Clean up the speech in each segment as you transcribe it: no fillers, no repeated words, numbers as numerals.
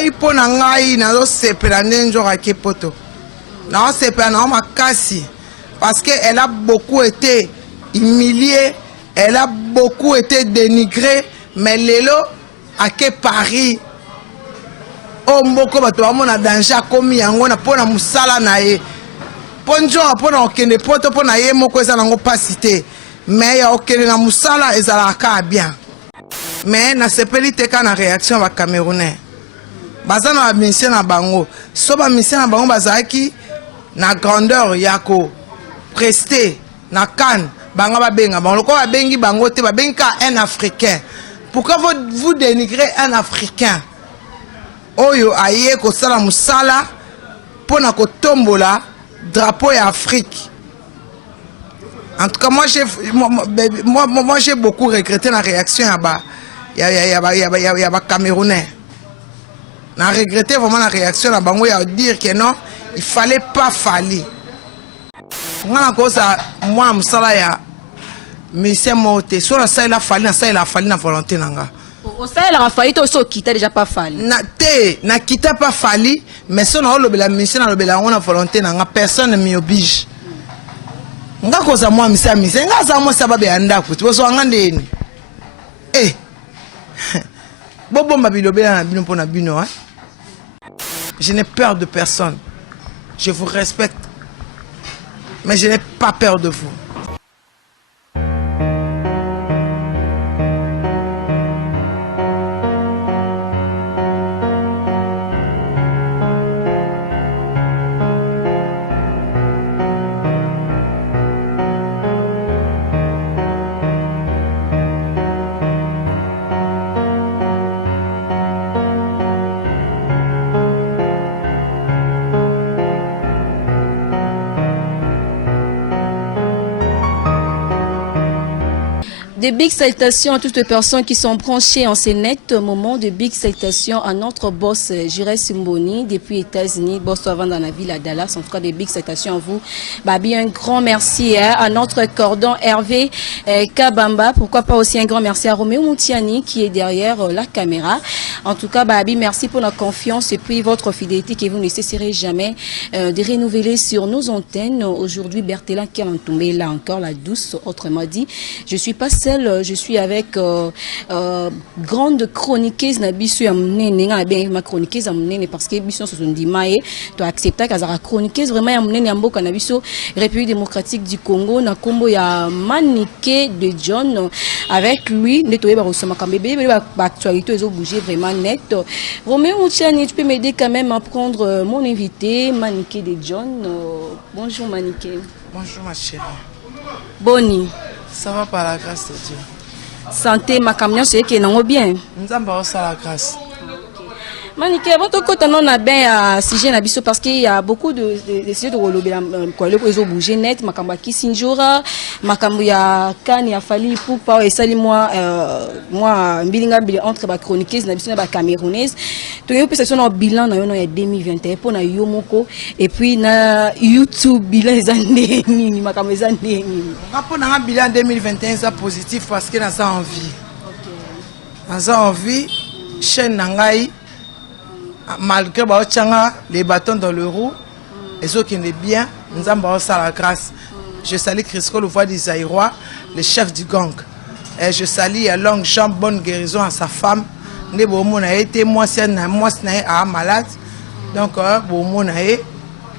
Ipo na ngai na zo sepela nenjo rake poto. Na sepela na makasi parce que elle a beaucoup été humiliée, elle a beaucoup été dénigrée, mais lelo à que Paris o mboko bato bamona danger komi yango na pona musala na ye. Ponjo pona okende poto pona ye moko eza nango pasité. Mais ya okende na musala ezalaka bien. Mais na sepeli teka na réaction ba Camerounais. Bazana ba mission na bango. So ba mission na bango bazaki na grandeur yako prester na kan banga ba benga bango ko ba bengi bango te ba benga un africain. Pourquoi vous dénigrez un africain? Oyo aye ko sala musala pona ko tombola drapeau ya Afrique. En tout cas moi j'ai beaucoup regretté la réaction ya ba Camerounais. On a regretté vraiment la réaction là bango ya dire que non, il fallait pas falir. On a cause moi musala ya monsieur Moté, soit ça il a fallu na volonté nanga. Au ça il a fallu to so kita déjà pas fallu. Na kita pas fallu, mais si on a lobela mission na lobela on a volonté nanga, personne ne m'y oblige. Nga cause moi monsieur nga za moi sababu ya ndako, tu so ngande ni. Eh. Bobo mabilobela na bino pona bino hein. Je n'ai peur de personne. Je vous respecte. Mais je n'ai pas peur de vous. De big salutations à toutes les personnes qui sont branchées en ce net moment. De big salutations à notre boss Jure Simboni depuis les États-Unis, boss avant dans la ville à Dallas. En tout cas, des big salutations à vous. Babi, un grand merci à notre cordon Hervé Kabamba. Pourquoi pas aussi un grand merci à Roméo Moutiani qui est derrière la caméra. En tout cas, Babi, merci pour la confiance et puis votre fidélité que vous ne cesserez jamais de renouveler sur nos antennes. Aujourd'hui, Berthéla qui est tombé là encore, la douce. Autrement dit, je suis pas seule. Je suis avec grande chroniqueuse na biso ya munene nga bien ma chroniqueuse ya munene parce que biso so ndi maye to accepter kazara chroniqueuse vraiment ya munene ya mboka na biso République démocratique du Congo na kombo ya Maniké de John. Avec lui netoye ba rosoma kambebe ba actualité ezo bouger vraiment net. Roméo Moutiani, tu peux m'aider quand même à prendre mon invité Maniké de John. Bonjour Maniké. Bonjour ma chérie. Boni. Ça va par la grâce de Dieu. Santé, ma camion, c'est que non bien. Nous avons reçu la grâce. Maniké, votre côté, on a bien sujet n'abisso parce qu'il y a beaucoup de sujets de relever quoi le réseau bouger net, ma camba qui sinjora, ma camba ya kan ya fali pour pas et sali moi bilinga entre ba chroniqueuse n'abisso na ba camerounaise. Tu as une sur bilan na yo 2021 pour na yomoko et puis na YouTube bilan les années ni ma camba les années ni. Pour na bilan 2021 c'est positif parce que na ça envie. Na ça envie chaîne nangai malgré les bâtons dans le roue, et ceux qui est bien, nous avons la grâce. Je salue Crisco, le voix des Zaïrois, le chef du gang. Et je salue à longue jambe, bonne guérison à sa femme. On a été malade. Donc,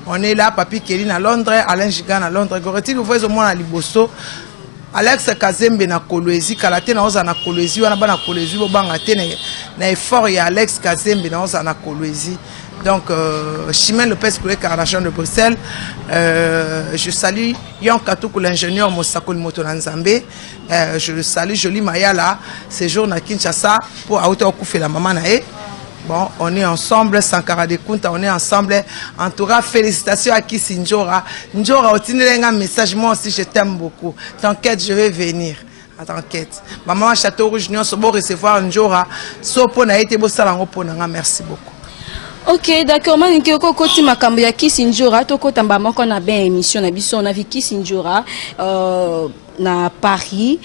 on est là, Papi Kéline à Londres, Alain Gigan à Londres. Goretti, vous voyez au moins à Liboso. Alex Kazembe na Kolwezi, Kalate na oza na Kolwezi, wana ba na Kolwezi, bo banga te na effort ya Alex Kazembe na oza na Kolwezi. Donc, Chimène Lopez pour les Carnation de Bruxelles. Je salue Yon Katoukou, l'ingénieur Mosako Moto Nzambe. Je salue Jolie Mayala, séjour na Kinshasa pour Aouta Okoufe la maman nae. Bon, on est ensemble, Sankara de Kunta, on est ensemble. En tout cas, félicitations à Kissi Njora. Njora, un message, moi aussi je t'aime beaucoup. T'inquiète, je vais venir. T'inquiète. Maman Château Rouge, nous sommes recevoir Njora. Sopo na été beau salango ponanga, merci beaucoup. Ok, d'accord. Maniké koti makambo ya Kissi Njora, toko tamba moko na ben émission na biso na vi Kissi Njora. na Paris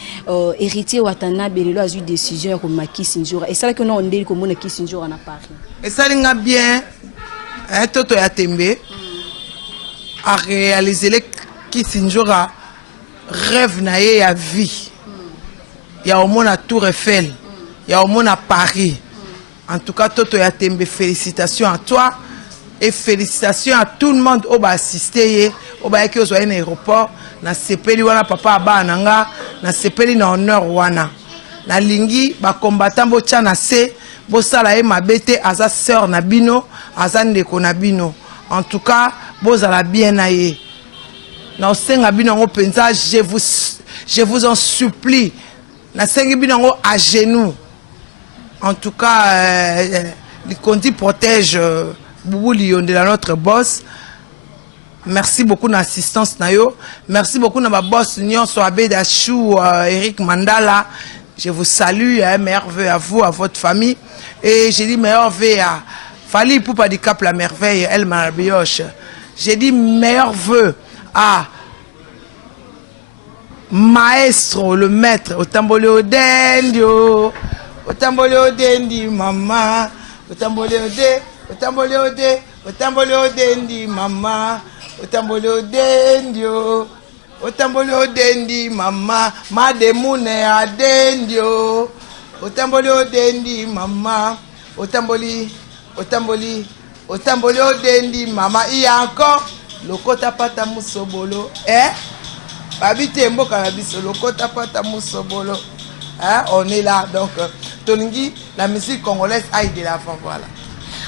héritier Watanabe lelo a eu décision comme Kisinjora et ça que non ndeli comme na Kisinjora na Paris et ça linga bien toto ya tembe a réaliser le Kisinjora rêve na ye ya vie ya omona Tour Eiffel ya omona Paris en tout cas toto ya tembe félicitations à toi et félicitations à tout le monde au ba assister au ba ki ozoya na aéroport na sepeli wana papa abananga na sepeli na honneur wana na lingi ba combattant bo tia na se bo sala e mabete aza sœur na bino aza ndeko na bino en tout cas bozala bien na ye na osenga bino ngo penza je vous en supplie na sengi bino ngo à genoux en tout cas Likondi protège Boubou Lionde notre boss. Merci beaucoup d'assistance Nayo. Merci beaucoup à ma boss Nyon Soabe Dachou, Eric Mandala. Je vous salue, meilleurs vœux à vous, à votre famille. Et j'ai dit meilleurs vœux à Fali Poupa du Cap la merveille, El Marabioche. J'ai dit meilleurs vœux à Maestro, le maître, au tamboleo dendio, au tamboleo dendi mama, au tamboleo de, au tamboleo de, au tamboleo dendi mama, au tamboleo dendio, au tamboleo dendi mama, mademune a dendio, au tamboleo dendi mama, au tamboli, au tamboli, au tamboleo dendi mama, il y a encore le kota pata musobolo, Babite mboka na biso lokota pata musobolo. On est là donc Toningi, la musique congolaise aille de l'avant, voilà.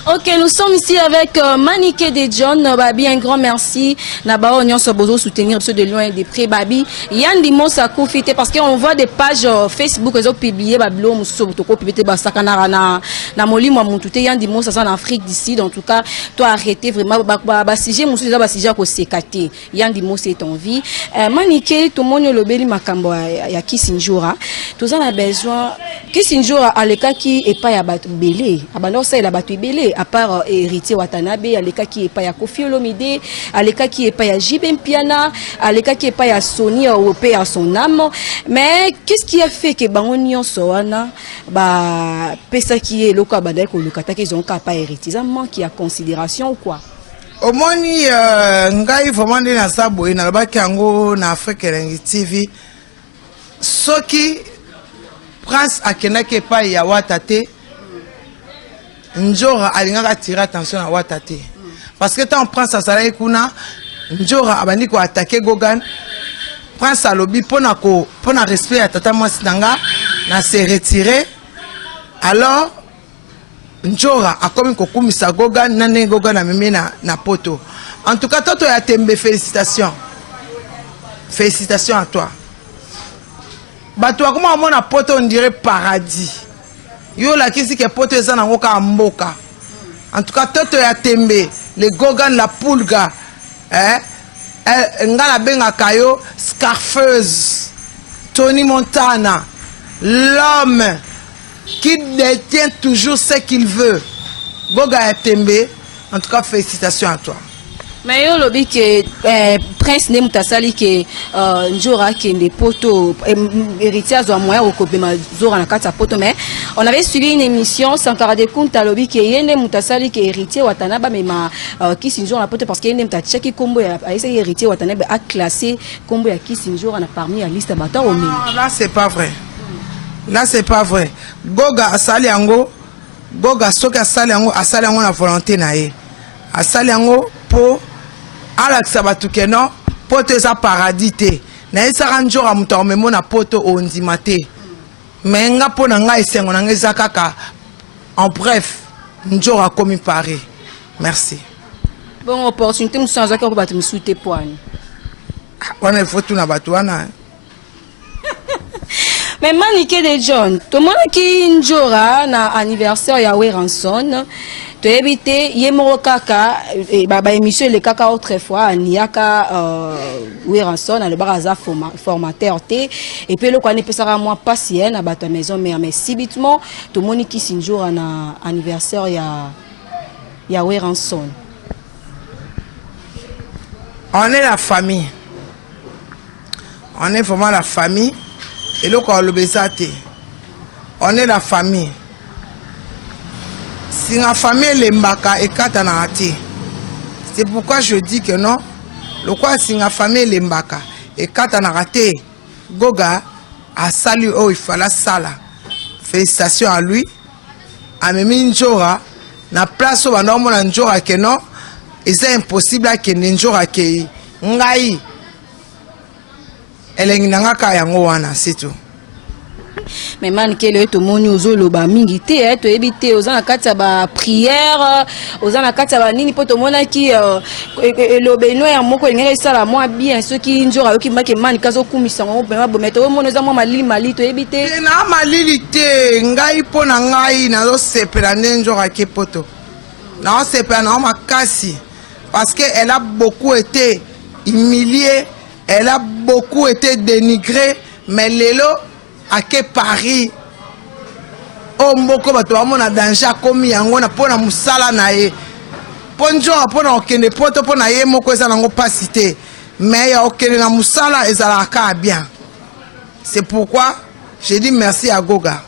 Ok, nous sommes ici avec Maniké de John. Babi, un grand merci. Naba, on y besoin soutenir ceux de loin et de près. Babi, Yann Dimos a confité parce qu'on voit des pages Facebook ils ont publié Babilo Moussotoko publié Basakana na Moli Moutoute Yann Dimos en Afrique d'ici. En tout cas, toi arrêtez vraiment. Basige Moussou déjà basige ko sekate. Yann Dimos est en vie. Maniké, tout le monde le beli makambo ya Kisinjora. Tous en a besoin. Kisinjora a le cas qui est pas ya batu belé. Abandon ça il a batu belé. À part héritier Watanabe, à l'état qui est pas ya Kofi Olomide, à l'état qui est pas ya Jibem Piana, à l'état qui est pas ya Sony européen à son âme. Mais qu'est-ce qui a fait que Bangonio Soana, bah, pesa qui est local badek ou lokata qu'ils ont pas héritier, ça manque à considération ou quoi? Au moins, ngai vraiment na sabo ina la baki yango na Afrique TV. Soki prince akenake pa ya Watate. Njora alingaka tirer attention à Watate parce que tant prince asala kuna Njora abandi ko attaquer Gogan prince alobi pona respect à tata mwasi nanga na se retirer alors Njora a comme ko kumisa Gogan nane Gogan na meme na poto en tout cas toto ya tembe félicitations à toi bato akoma mona poto on dirait paradis. Yo la kisi ke poto eza nango ka mboka. En tout cas toto ya tembe, le Gogan la Pulga, ngala benga kayo Scarfeuse, Tony Montana, l'homme qui détient toujours ce qu'il veut. Goga ya tembe, en tout cas félicitations à toi. Mais yo lobi que prince ne mutasali que Njora qui des poteaux héritiers à moyen au kopema zora na kata poto mais on avait suivi une émission Sankara de Kunta lobi que yene mutasali que héritier Watanabe mais ma Kisinjora na poto parce que yene mutachaki kombo ya essayer héritier Watanabe a classé kombo ya Kisinjora na parmi la liste bata au même. Là c'est pas vrai. Là c'est pas vrai. Goga asali yango Goga soka asali yango na volonté na ye. Asali yango po Alexa Batukeno, poto eza paradis te. Na esaka njora mutu amemo na poto ondima te. Mais nga po na nga esengo na nga eza kaka. En bref, njora komi pare. Merci. Bon opportunité musu azaka ko batu misute poani. Wana faut tout na batu wana. Mais Maniké de John, tout le monde qui njora na anniversaire ya Weranson. Tu as évité Yemoro Kaka, baba émission le Kaka autrefois, Niaka Weranson, le baraza formateur T, et puis le quoi n'est pas moi patient à ta maison, mais subitement, tout le monde qui s'injoue à anniversaire ya Weranson. On est la famille. On est vraiment la famille. Et là, on on est la famille. Si la famille est mbaka et katanarati. C'est pourquoi je dis que non. Le quoi si la famille est mbaka et katanarati. Goga a salué oh il fallait ça là. Félicitations à lui. A Mimi Njora na place où on a Njora que non. Et c'est impossible que Njora que ngai. Elle est n'anga kaya ngoana c'est tout. Mais man kele to moni ozolo ba mingi te to ebite ozana kati ba prière ozana kati ba nini poto mona ki lo beno ya moko ngere sala moi bien ceux qui njora yoki make man kazo kumisa ngo pe mabometo mona za mo mali to ebite na malili te ngai pona ngai na zo sepela njora ke poto na sepela na makasi parce que elle a beaucoup été humiliée, elle a beaucoup été dénigrée, mais lelo à que Paris o mboko bato bamona danger komi yango na pona musala na ye ponjo pona okende poto pona ye moko eza nango pasité mais ya okende na musala ezala ka bien. C'est pourquoi j'ai dit merci à Goga.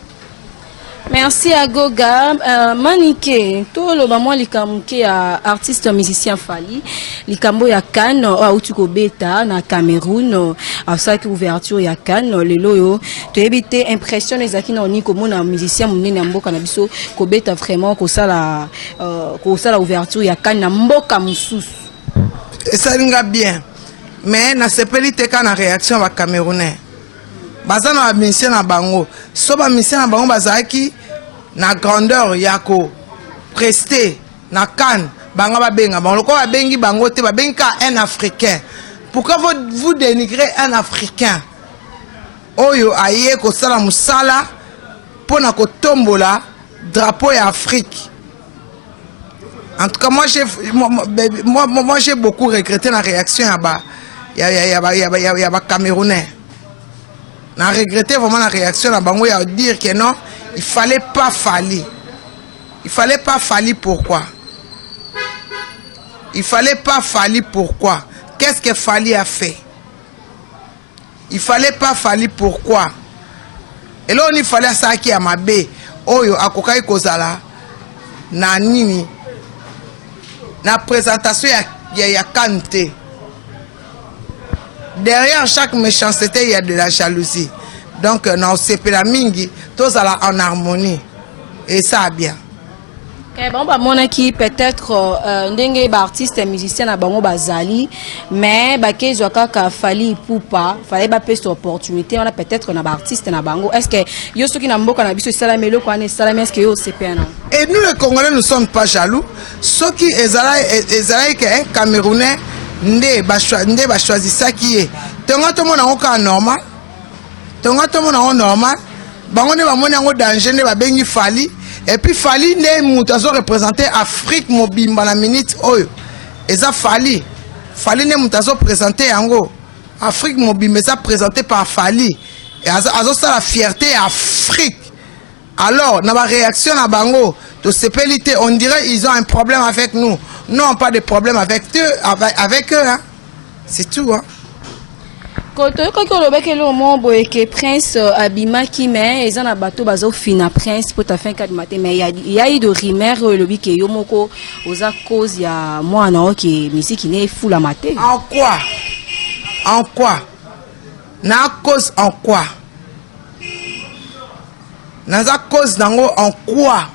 Merci à Goga. Manike, tout le moment likamuke à artiste musicien Fali, likambo ya Cannes, à Utuko Beta, na Cameroun, à chaque ouverture ya Cannes, les loyo, tu évité impression les akina oni comme un musicien munene mboka na biso, ko beta vraiment ko ça la ouverture ya Cannes na mboka mususu. Ça linga bien, mais na sepeli teka na réaction ba Camerounais. Bazana na mission na bango so ba mission na bango bazaki na grandeur yako prester na Cannes banga ba benga bango ko ba bengi bango te ba benga un africain. Pourquoi vous dénigrez un africain oyo aye ko sala musala pona ko tombola drapeau ya Afrique? En tout cas moi j'ai beaucoup regretté la réaction ya ba Camerounais. On a regretté vraiment la réaction à Bango à dire que non, il fallait pas Fali. Il fallait pas Fali pourquoi? Il fallait pas Fali pourquoi? Qu'est-ce que Fali a fait? Il fallait pas Fali pourquoi? Et là on il fallait ça qui a mabé. Oyo akokai kozala na nini na présentation ya Kante. Derrière chaque méchanceté, il y a de la jalousie. Donc, non, c'est pas la mingi, tous en harmonie. Et ça, bien. Bon, bah, mon qui peut-être ndenge ba artiste et musicien na bango bazali, mais ba ke zoka ka fali poupa, fallait ba peste opportunité, on a peut-être na ba artiste na bango. Est-ce que yo soki na mboka na biso sala melo kwa ne sala mais est-ce que yo c'est pas non? Et nous les Congolais nous sommes pas jaloux. Ceux qui ezala que un Camerounais nde ba choisir qui est tonga to mona oka normal tonga to mona normal bango ne ba mona ngo danger ne ba bengi Fali et puis Fali ne mutazo représenter Afrique mobimba na minute oyo eza Fali ne mutazo présenter yango Afrique mobimba ça présenté par Fali et azo ça la fierté Afrique. Alors na ba réaction na bango de sepelité on dirait ils ont un problème avec nous. Non, pas de problème avec eux, hein. C'est tout, hein. Quand on que Prince Abima qui met ils ont un bateau bazo fina Prince pour ta fin 4 matin mais il y a eu de rumeurs le week yo moko aux cause il y a moi non qui musique qui n'est fou la matin. En quoi? En quoi? Na cause en quoi? Na cause dango en quoi?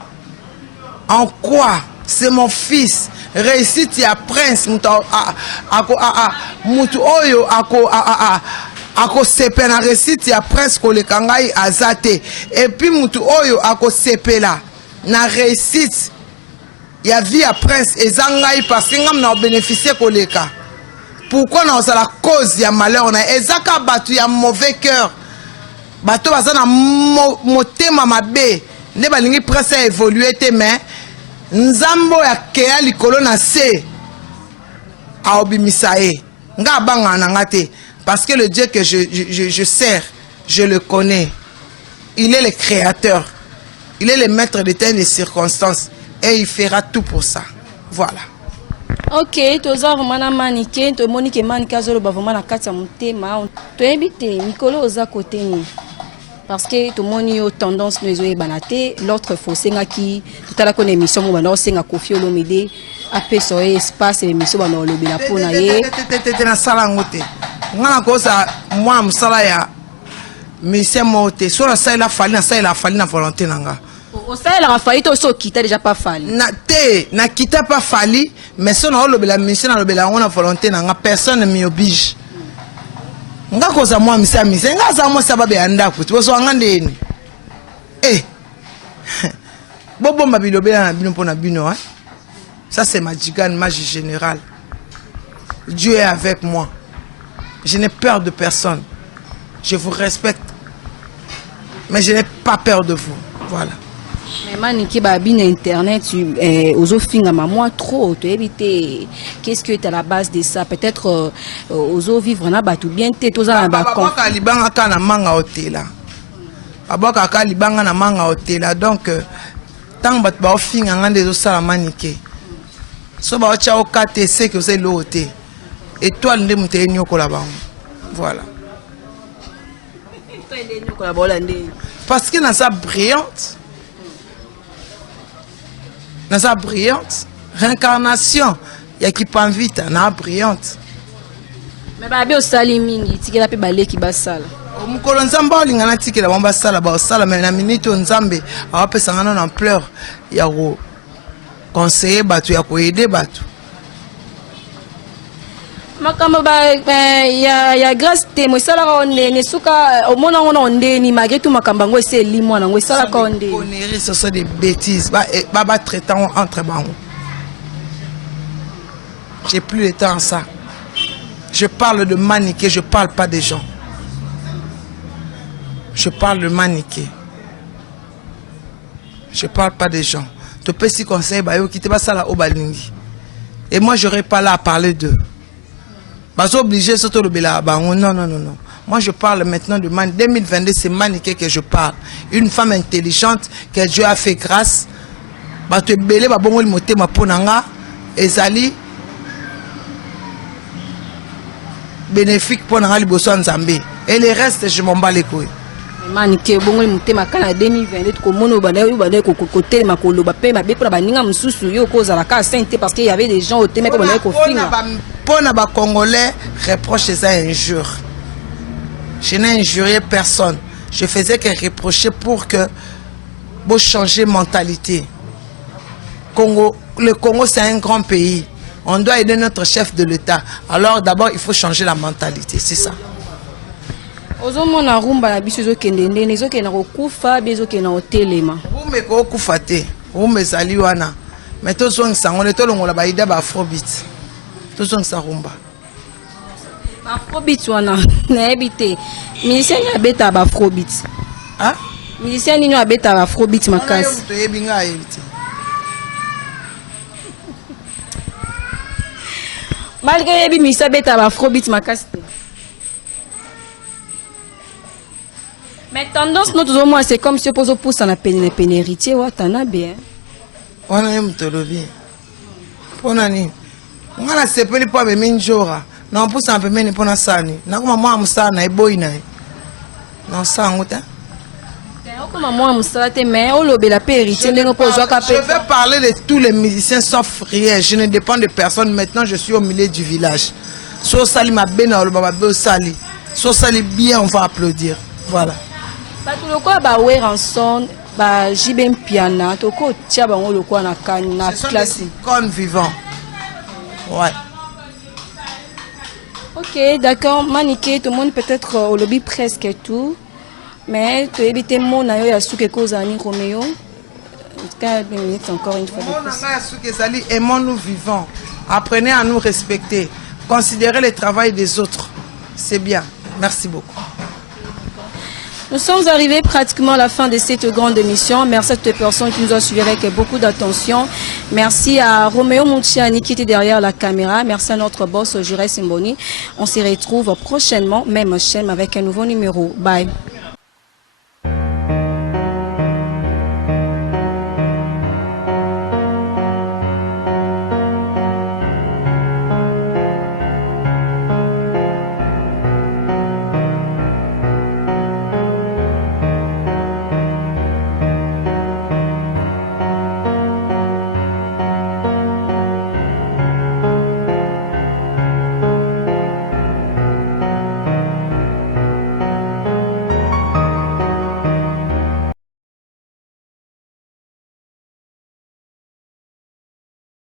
En quoi? C'est mon fils. Réussite ya Prince mutu oyo ako sepena réussite ya Prince ko le kangai azate et puis mutu oyo ako sepela na réussite ya vie ya Prince ezangai parce que ngam na bénéficier ko leka. Pourquoi na la cause ya malheur na ezaka batu ya mauvais cœur bato bazana motema mabe ne balingi Prince a évolué te mais Nzambo ya kea likolo na se a obimisae nga banga na ngate parce que le Dieu que je sers je le connais, il est le créateur, il est le maître des temps et des circonstances et il fera tout pour ça. Voilà. Ok, toza vraiment na manike, to monique manike azolo ba vraiment na kati ya motema. To ebite Nicolo oza côté ni. Parce que tout le monde a tendance à nous banater. L'autre faut qui tout à l'heure qu'on émission on va senga Koffi Olomide après sur espace émission on le bela pour na ye. Na sala ngote. Ngana ko sa moi musala ya mission mote. So na sala la fali na volonté nanga. Au ça la fali to so kita déjà pas fali. Na te na kita pas fali mais so na le bela mission na le bela on a volonté nanga personne ne m'y oblige. Nga koza mwa misa nga za mwa sababu ya ndako tiboso angandeni bobo mabilobela na bino pona bino ça c'est ma gigane magie générale. Dieu est avec moi, je n'ai peur de personne, je vous respecte mais je n'ai pas peur de vous, voilà. Mais maniki ba bin internet ozo finga moi trop to éviter qu'est-ce que tu à la base de ça peut-être ozo vivre na batu bien te toza na ba kon ka libanga kana manga hotela aboka ka libanga na manga hotela donc tant bat ba finga ngande zo sala maniki so ba cha o KTC que c'est l'hôtel étoile nde muteye nyoko la bango, voilà. Parce que dans sa brillante réincarnation, il y a qui pas vite, na brillante. Mais babi au sali mingi, tikela pe balé ki basala. Mukolo nzambe olingana tikela bomba sala ba sala mais na minute nzambe awapesa ngana na ampleur ya ko conseiller batu ya ko aider batu. Makamba ba ya grâce te mo sala ka onde suka omona ngona onde ni malgré tout makamba ngo ese limo na ngo sala ka onde. Ce sont des bêtises ba traitant entre bango. J'ai plus le temps à ça. Je parle de maniquer, je parle pas des gens. Je parle de maniquer. Je parle pas des gens. Tu peux si conseiller ba yo quitter ba sala obalingi. Et moi j'aurais pas là à parler d'eux. Parce obligé surtout le bela bango. Non. Moi je parle maintenant de 2022, c'est maniquer que je parle. Une femme intelligente que Dieu a fait grâce. Ba te belé ba bongo le motema ponanga ezali bénéfique pour nanga liboso nzambe. Et le reste je m'en bats les couilles. Manike bongo le motema kana 2022 ko mono ba ko côté makolo ba pe mabe pour ba ninga mususu yo ko zala ka sainte parce qu'il y avait des gens au témé pour ba ko finga. Pour na ba congolais reproche ça injure. Je n'ai injurié personne. Je faisais que reprocher pour que vous changer mentalité. Le Congo c'est un grand pays. On doit aider notre chef de l'État. Alors d'abord il faut changer la mentalité, c'est ça. Ozomona rumba na biso ezokende nezokena kokufa bezokena otelema. Rumba ko kufa te. Rumba ezali wana. Mais tozongisa ngone tolongola ba ida ba afrobeat. Tozongisa rumba. Afrobeat wana na ebite. Musicien ya beta ba afrobeat. Ah? Musicien nino abeta ba afrobeat makasi. To yebinga ebite. Malgré yebi musicien beta ba afrobeat makasi. Mais tendance notre moment c'est comme si opposo pousse na peine héritier wa tana bien. On aime te le bien. Ponani. On a sepeli po be minjora. Na pousse un peu meni pona sani. Na kuma mwa musana e boy na. Na sanguta. Comme moi musala te mais o lobela pe héritier ndenge po zo ka pe. Je vais parler de tous les musiciens sauf rien. Je ne dépends de personne. Maintenant je suis au milieu du village. So sali ma bena o baba be sali. So sali bien on va applaudir. Voilà. Tout le quoi ba ouais ranson ba jibem piana to ko tia bango le quoi na kan na classe comme vivant. Ouais. OK, d'accord, maniqué tout le monde peut-être au lobby presque tout. Mais tu éviter mon na yo ya suke koza ni Roméo. Encore une fois de plus. Aimons-nous vivants. Apprenez à nous respecter. Considérez le travail des autres. C'est bien. Merci beaucoup. Nous sommes arrivés pratiquement à la fin de cette grande émission. Merci à toutes les personnes qui nous ont suivis avec beaucoup d'attention. Merci à Roméo Moutiani qui était derrière la caméra. Merci à notre boss Jurès Simboni. On se retrouve prochainement, même chaîne, avec un nouveau numéro. Bye.